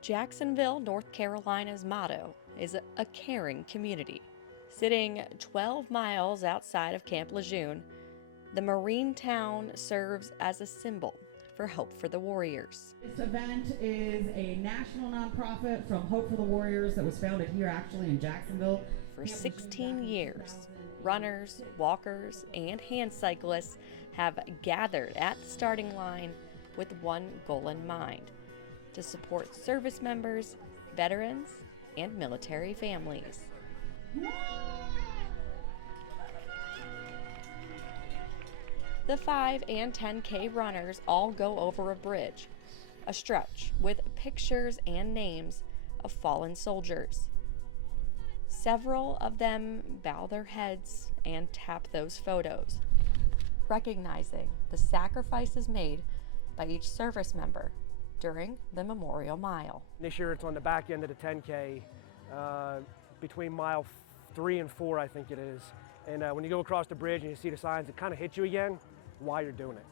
Jacksonville, North Carolina's motto is a caring community. Sitting 12 miles outside of Camp Lejeune, the marine town serves as a symbol for Hope for the Warriors. This event is a national nonprofit from Hope for the Warriors that was founded here actually in Jacksonville. For 16 years, runners, walkers, and hand cyclists have gathered at the starting line with one goal in mind: to support service members, veterans, and military families. The 5 and 10K runners all go over a bridge, a stretch with pictures and names of fallen soldiers. Several of them bow their heads and tap those photos, recognizing the sacrifices made by each service member during the Memorial Mile. This year it's on the back end of the 10K, between mile 3 and 4, I think it is. And when you go across the bridge and you see the signs, it kind of hits you again why you're doing it.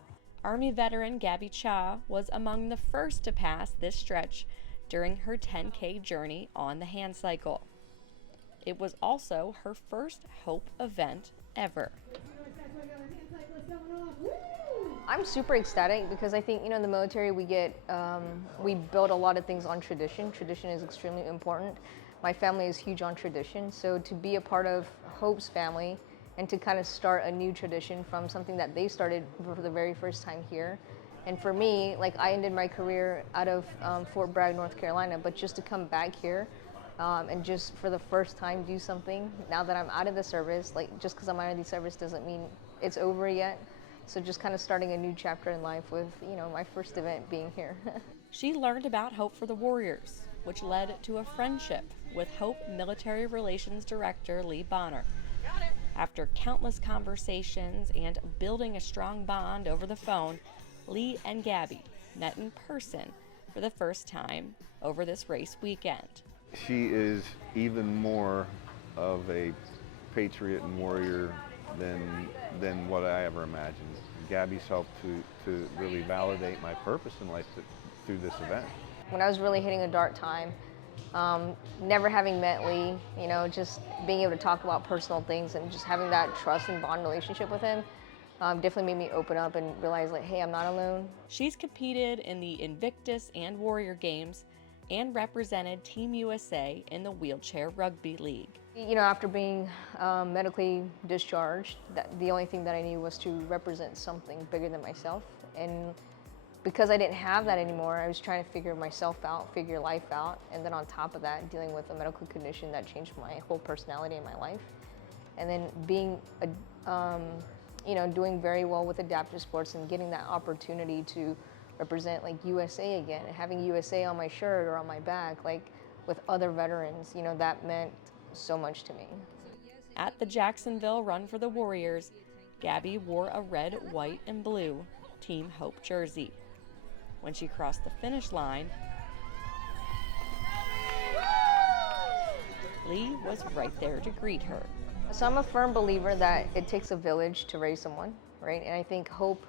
Army veteran Gabby was among the first to pass this stretch during her 10K journey on the hand cycle. It was also her first Hope event ever. I'm super ecstatic because I think, in the military we build a lot of things on tradition. Tradition is extremely important. My family is huge on tradition, so to be a part of Hope's family and to kind of start a new tradition from something that they started for the very first time here. And for me, I ended my career out of Fort Bragg, North Carolina, but just to come back here and just for the first time do something now that I'm out of the service, just because I'm out of the service doesn't mean it's over yet. So just kind of starting a new chapter in life with, my first event being here. She learned about Hope for the Warriors, which led to a friendship with Hope Military Relations Director Lee Bonner. After countless conversations and building a strong bond over the phone, Lee and Gabby met in person for the first time over this race weekend. She is even more of a patriot and warrior than what I ever imagined. Gabby's helped to really validate my purpose in life through this event. When I was really hitting a dark time, never having met Lee, just being able to talk about personal things and just having that trust and bond relationship with him definitely made me open up and realize, hey, I'm not alone. She's competed in the Invictus and Warrior Games and represented Team USA in the Wheelchair Rugby League. After being medically discharged, the only thing that I knew was to represent something bigger than myself. And because I didn't have that anymore, I was trying to figure myself out, figure life out, and then on top of that, dealing with a medical condition that changed my whole personality in my life. And then being, doing very well with adaptive sports and getting that opportunity to represent USA again, and having USA on my shirt or on my back, with other veterans, that meant so much to me. At the Jacksonville Run for the Warriors, Gabby wore a red, white, and blue Team Hope jersey. When she crossed the finish line, Lee was right there to greet her. So I'm a firm believer that it takes a village to raise someone, right? And I think hope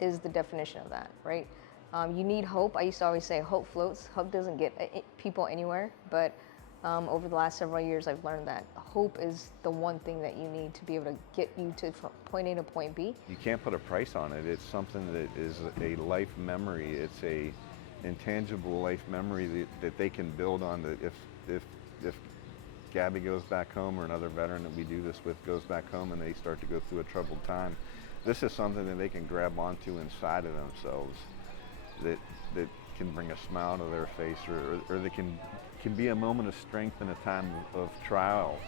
is the definition of that, right? You need hope. I used to always say hope floats. Hope doesn't get people anywhere, but over the last several years, I've learned that hope is the one thing that you need to be able to get you to point A to point B. You can't put a price on it. It's something that is a life memory. It's a intangible life memory that they can build on. That if Gabby goes back home, or another veteran that we do this with goes back home and they start to go through a troubled time, this is something that they can grab onto inside of themselves that can bring a smile to their face, or that can be a moment of strength in a time of trial.